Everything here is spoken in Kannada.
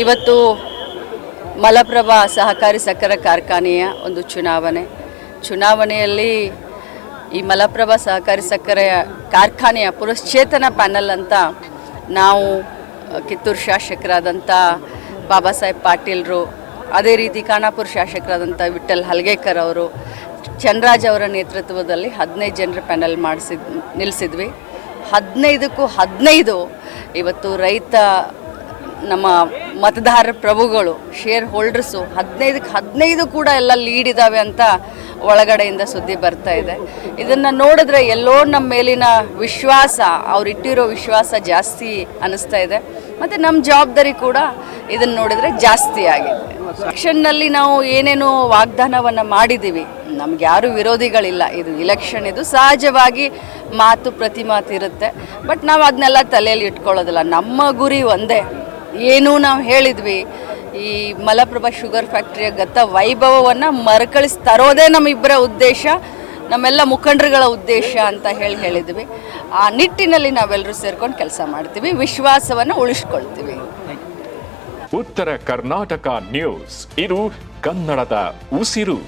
ಇವತ್ತು ಮಲಪ್ರಭಾ ಸಹಕಾರಿ ಸಕ್ಕರೆ ಕಾರ್ಖಾನೆಯ ಒಂದು ಚುನಾವಣೆ. ಚುನಾವಣೆಯಲ್ಲಿ ಈ ಮಲಪ್ರಭಾ ಸಹಕಾರಿ ಸಕ್ಕರೆ ಕಾರ್ಖಾನೆಯ ಪುರಶ್ಚೇತನ ಪ್ಯಾನಲ್ ಅಂತ ನಾವು ಕಿತ್ತೂರು ಶಾಸಕರಾದಂಥ ಬಾಬಾ ಸಾಹೇಬ್ ಪಾಟೀಲ್ರು, ಅದೇ ರೀತಿ ಖಾನಾಪುರ ಶಾಸಕರಾದಂಥ ವಿಠಲ್ ಹಲ್ಗೇಕರ್ ಅವರು ಚನ್ರಾಜ್ ಅವರ ನೇತೃತ್ವದಲ್ಲಿ ಹದಿನೈದು ಜನರ ಪ್ಯಾನಲ್ ಮಾಡಿಸಿದ್ ನಿಲ್ಲಿಸಿದ್ವಿ ಹದಿನೈದಕ್ಕೂ ಹದಿನೈದು ಇವತ್ತು ರೈತ ನಮ್ಮ ಮತದಾರ ಪ್ರಭುಗಳು ಶೇರ್ ಹೋಲ್ಡರ್ಸು ಹದಿನೈದಕ್ಕೆ ಹದಿನೈದು ಕೂಡ ಎಲ್ಲ ಲೀಡ್ ಇದ್ದಾವೆ ಅಂತ ಒಳಗಡೆಯಿಂದ ಸುದ್ದಿ ಬರ್ತಾ ಇದೆ. ಇದನ್ನು ನೋಡಿದ್ರೆ ಎಲ್ಲೋ ನಮ್ಮ ಮೇಲಿನ ವಿಶ್ವಾಸ, ಅವ್ರು ಇಟ್ಟಿರೋ ವಿಶ್ವಾಸ ಜಾಸ್ತಿ ಅನ್ನಿಸ್ತಾ ಇದೆ. ಮತ್ತು ನಮ್ಮ ಜವಾಬ್ದಾರಿ ಕೂಡ ಇದನ್ನು ನೋಡಿದರೆ ಜಾಸ್ತಿ ಆಗಿದೆ. ಎಲೆಕ್ಷನ್ನಲ್ಲಿ ನಾವು ಏನೇನು ವಾಗ್ದಾನವನ್ನು ಮಾಡಿದ್ದೀವಿ ನಮ್ಗೆ ಯಾರು ವಿರೋಧಿಗಳಿಲ್ಲ. ಇದು ಇಲೆಕ್ಷನ್ ಇದು ಸಹಜವಾಗಿ ಮಾತು ಪ್ರತಿ ಮಾತು ಇರುತ್ತೆ ಬಟ್ ನಾವು ಅದನ್ನೆಲ್ಲ ತಲೆಯಲ್ಲಿ ಇಟ್ಕೊಳ್ಳೋದಿಲ್ಲ. ನಮ್ಮ ಗುರಿ ಒಂದೇ. ಏನು ನಾವು ಹೇಳಿದ್ವಿ. ಈ ಮಲಪ್ರಭಾ ಶುಗರ್ ಫ್ಯಾಕ್ಟ್ರಿಯ ಗತ ವೈಭವವನ್ನು ಮರುಕಳಿಸಿ ತರೋದೇ ನಮ್ಮಿಬ್ಬರ ಉದ್ದೇಶ, ನಮ್ಮೆಲ್ಲ ಮುಖಂಡರುಗಳ ಉದ್ದೇಶ ಅಂತ ಹೇಳಿ ಹೇಳಿದ್ವಿ. ಆ ನಿಟ್ಟಿನಲ್ಲಿ ನಾವೆಲ್ಲರೂ ಸೇರ್ಕೊಂಡು ಕೆಲಸ ಮಾಡ್ತೀವಿ, ವಿಶ್ವಾಸವನ್ನು ಉಳಿಸ್ಕೊಳ್ತೀವಿ. ಉತ್ತರ ಕರ್ನಾಟಕ ನ್ಯೂಸ್, ಇದು ಕನ್ನಡದ ಉಸಿರು.